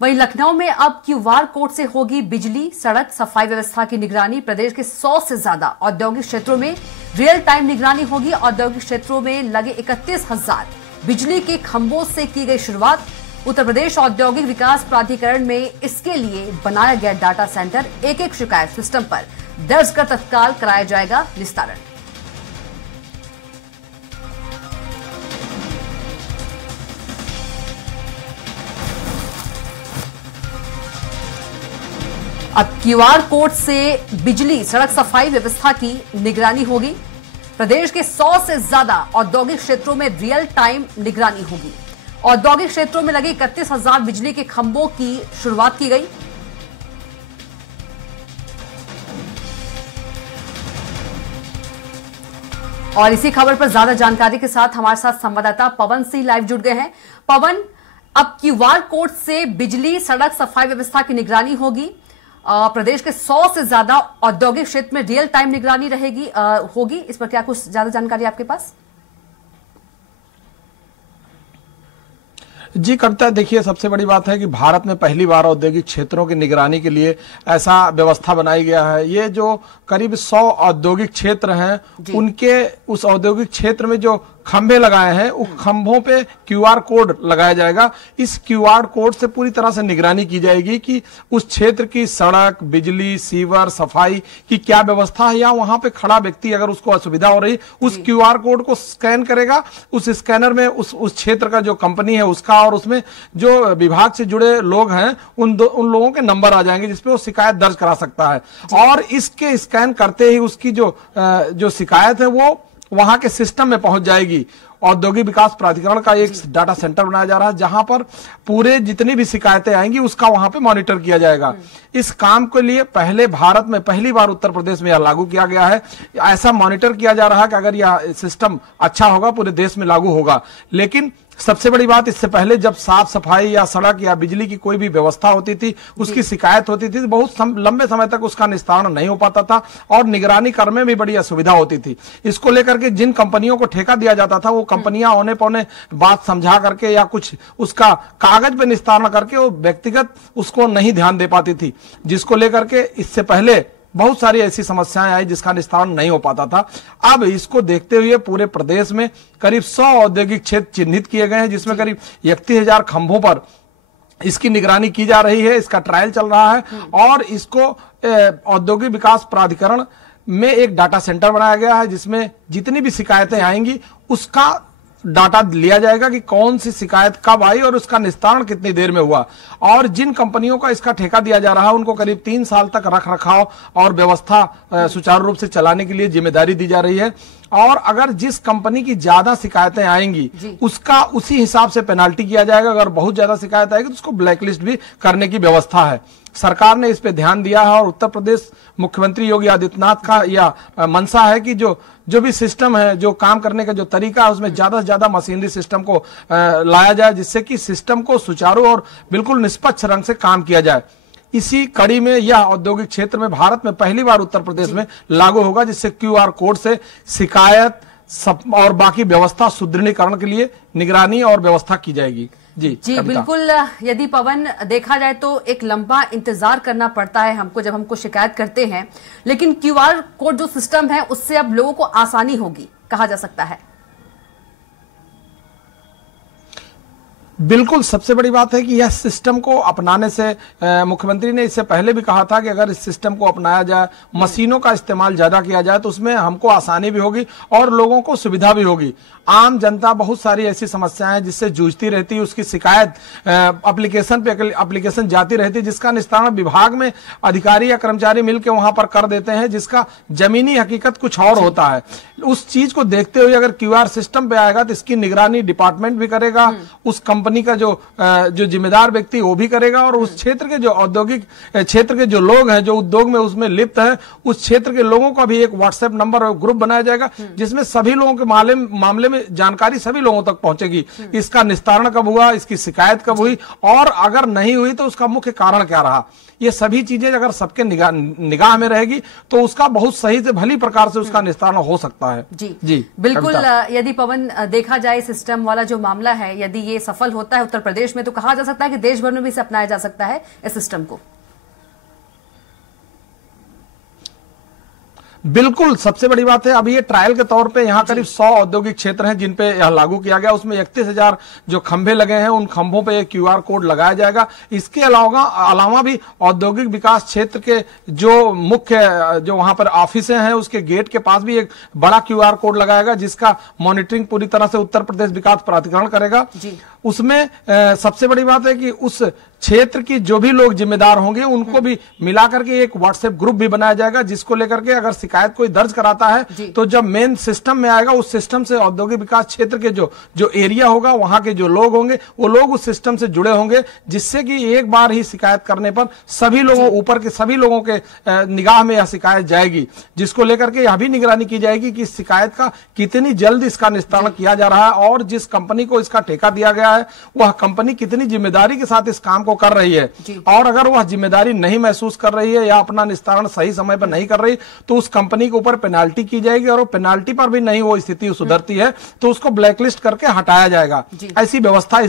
वहीं लखनऊ में अब क्यूआर कोड से होगी बिजली, सड़क, सफाई व्यवस्था की निगरानी। प्रदेश के 100 से ज्यादा औद्योगिक क्षेत्रों में रियल टाइम निगरानी होगी। औद्योगिक क्षेत्रों में लगे 31,000 बिजली के खंभों से की गई शुरुआत। उत्तर प्रदेश औद्योगिक विकास प्राधिकरण में इसके लिए बनाया गया डाटा सेंटर। एक एक शिकायत सिस्टम पर दर्ज कर तत्काल कराया जाएगा निस्तारण। अब क्यूआर कोड से बिजली, सड़क, सफाई व्यवस्था की निगरानी होगी। प्रदेश के 100 से ज्यादा औद्योगिक क्षेत्रों में रियल टाइम निगरानी होगी। औद्योगिक क्षेत्रों में लगे 31,000 बिजली के खंभों की शुरुआत की गई। और इसी खबर पर ज्यादा जानकारी के साथ हमारे साथ संवाददाता पवन सिंह लाइव जुड़ गए हैं। पवन, अब क्यूआर कोड से बिजली, सड़क, सफाई व्यवस्था की निगरानी होगी। प्रदेश के 100 से ज्यादा औद्योगिक क्षेत्र में रियल टाइम निगरानी होगी। इस पर क्या कुछ ज्यादा जानकारी आपके पास? जी कविता, देखिए सबसे बड़ी बात है कि भारत में पहली बार औद्योगिक क्षेत्रों की निगरानी के लिए ऐसा व्यवस्था बनाई गया है। ये जो करीब 100 औद्योगिक क्षेत्र हैं, उनके उस औद्योगिक क्षेत्र में जो खंभे लगाए हैं, उस खंभों पे क्यूआर कोड लगाया जाएगा। इस क्यूआर कोड से पूरी तरह से निगरानी की जाएगी कि उस क्षेत्र की सड़क, बिजली, सीवर, सफाई की क्या व्यवस्था है, या वहां पे खड़ा व्यक्ति अगर उसको असुविधा हो रही, उस क्यूआर कोड को स्कैन करेगा। उस स्कैनर में उस क्षेत्र का जो कंपनी है उसका और उसमें जो विभाग से जुड़े लोग हैं उन लोगों के नंबर आ जाएंगे जिसपे वो शिकायत दर्ज करा सकता है। और इसके स्कैन करते ही उसकी जो शिकायत है वो वहां के सिस्टम में पहुंच जाएगी। औद्योगिक विकास प्राधिकरण का एक डाटा सेंटर बनाया जा रहा है जहां पर पूरे जितनी भी शिकायतें आएंगी उसका वहां पे मॉनिटर किया जाएगा। इस काम के लिए पहले भारत में पहली बार उत्तर प्रदेश में यह लागू किया गया है। ऐसा मॉनिटर किया जा रहा है कि अगर यह सिस्टम अच्छा होगा पूरे देश में लागू होगा। लेकिन सबसे बड़ी बात, इससे पहले जब साफ सफाई या सड़क या बिजली की कोई भी व्यवस्था होती थी, उसकी शिकायत होती थी, बहुत लंबे समय तक उसका निस्तारण नहीं हो पाता था और निगरानी करने में भी बड़ी असुविधा होती थी। इसको लेकर के जिन कंपनियों को ठेका दिया जाता था वो कंपनियां औने पौने बात समझा करके या कुछ उसका कागज पे निस्तारण करके वो व्यक्तिगत उसको नहीं ध्यान दे पाती थी, जिसको लेकर के इससे पहले बहुत सारी ऐसी समस्याएं आई जिसका निस्तारण नहीं हो पाता था। अब इसको देखते हुए पूरे प्रदेश में करीब 100 औद्योगिक क्षेत्र चिन्हित किए गए हैं जिसमें करीब 31,000 खंभों पर इसकी निगरानी की जा रही है। इसका ट्रायल चल रहा है और इसको औद्योगिक विकास प्राधिकरण में एक डाटा सेंटर बनाया गया है जिसमें जितनी भी शिकायतें आएंगी उसका डाटा लिया जाएगा कि कौन सी शिकायत कब आई और उसका निस्तारण कितनी देर में हुआ। और जिन कंपनियों का इसका ठेका दिया जा रहा है उनको करीब 3 साल तक रख रखाव और व्यवस्था सुचारू रूप से चलाने के लिए जिम्मेदारी दी जा रही है। और अगर जिस कंपनी की ज्यादा शिकायतें आएंगी उसका उसी हिसाब से पेनाल्टी किया जाएगा। अगर बहुत ज्यादा शिकायत आएगी तो उसको ब्लैकलिस्ट भी करने की व्यवस्था है। सरकार ने इस पे ध्यान दिया है और उत्तर प्रदेश मुख्यमंत्री योगी आदित्यनाथ का यह मंशा है कि जो भी सिस्टम है, जो काम करने का जो तरीका है, उसमें ज्यादा से ज्यादा मशीनरी सिस्टम को लाया जाए जिससे कि सिस्टम को सुचारू और बिल्कुल निष्पक्ष रंग से काम किया जाए। इसी कड़ी में यह औद्योगिक क्षेत्र में भारत में पहली बार उत्तर प्रदेश में लागू होगा जिससे क्यूआर कोड से शिकायत और बाकी व्यवस्था सुदृढ़ीकरण के लिए निगरानी और व्यवस्था की जाएगी। जी बिल्कुल। यदि पवन देखा जाए तो एक लंबा इंतजार करना पड़ता है हमको जब हमको शिकायत करते हैं, लेकिन क्यूआर कोड जो सिस्टम है उससे अब लोगों को आसानी होगी, कहा जा सकता है। बिल्कुल, सबसे बड़ी बात है कि यह सिस्टम को अपनाने से मुख्यमंत्री ने इससे पहले भी कहा था कि अगर इस सिस्टम को अपनाया जाए, मशीनों का इस्तेमाल ज्यादा किया जाए तो उसमें हमको आसानी भी होगी और लोगों को सुविधा भी होगी। आम जनता बहुत सारी ऐसी समस्याएं जिससे जूझती रहती है, उसकी शिकायत एप्लीकेशन पे एप्लीकेशन जाती रहती है जिसका निस्तारण विभाग में अधिकारी या कर्मचारी मिलकर वहां पर कर देते हैं, जिसका जमीनी हकीकत कुछ और होता है। उस चीज को देखते हुए अगर क्यूआर सिस्टम पे आएगा तो इसकी निगरानी डिपार्टमेंट भी करेगा, उस कंपनी का जो जिम्मेदार व्यक्ति वो भी करेगा और उस क्षेत्र के जो औद्योगिक क्षेत्र के जो लोग हैं जो उद्योग में उसमें लिप्त हैं उस क्षेत्र के लोगों का भी एक व्हाट्सएप नंबर और ग्रुप बनाया जाएगा जिसमें सभी लोगों के मामले में जानकारी सभी लोगों तक पहुंचेगी। इसका निस्तारण कब हुआ, इसकी शिकायत कब हुई और अगर नहीं हुई तो उसका मुख्य कारण क्या रहा। ये सभी चीजें अगर सबके निगाह में रहेगी तो उसका बहुत सही से भली प्रकार से उसका निस्तारण हो सकता है। जी बिल्कुल। यदि पवन देखा जाए सिस्टम वाला जो मामला है, यदि ये सफल होता है उत्तर प्रदेश में, तो कहा जा सकता है कि देश भर में भी इसे अपनाया जा सकता है इस सिस्टम को। बिल्कुल, सबसे बड़ी बात है अभी ये ट्रायल के तौर पे यहाँ करीब 100 औद्योगिक क्षेत्र हैं जिन पे यह लागू किया गया। उसमें 31,000 जो खंभे लगे हैं उन खंभों पे ये QR कोड लगाया जाएगा। इसके अलावा भी औद्योगिक विकास क्षेत्र के जो मुख्य जो वहां पर ऑफिसें हैं उसके गेट के पास भी एक बड़ा QR कोड लगाएगा, जिसका मॉनिटरिंग पूरी तरह से उत्तर प्रदेश विकास प्राधिकरण करेगा। उसमें सबसे बड़ी बात है कि उस क्षेत्र की जो भी लोग जिम्मेदार होंगे उनको भी मिलाकर के एक व्हाट्सएप ग्रुप भी बनाया जाएगा, जिसको लेकर के अगर शिकायत कोई दर्ज कराता है तो जब मेन सिस्टम में आएगा उस सिस्टम से औद्योगिक विकास क्षेत्र के जो एरिया होगा वहां के जो लोग होंगे वो लोग उस सिस्टम से जुड़े होंगे, जिससे कि एक बार ही शिकायत करने पर सभी लोगों ऊपर के सभी लोगों के निगाह में यह शिकायत जाएगी, जिसको लेकर के यह भी निगरानी की जाएगी कि शिकायत का कितनी जल्द इसका निस्तारण किया जा रहा है और जिस कंपनी को इसका ठेका दिया गया है वह कंपनी कितनी जिम्मेदारी के साथ इस काम को कर रही है। और अगर वह जिम्मेदारी नहीं महसूस कर रही है या अपना निस्तारण सही समय पर नहीं कर रही तो उस कंपनी के ऊपर पेनाल्टी की जाएगी, और वो पेनाल्टी पर भी नहीं वो स्थिति सुधरती है तो उसको ब्लैकलिस्ट करके हटाया जाएगा। ऐसी व्यवस्था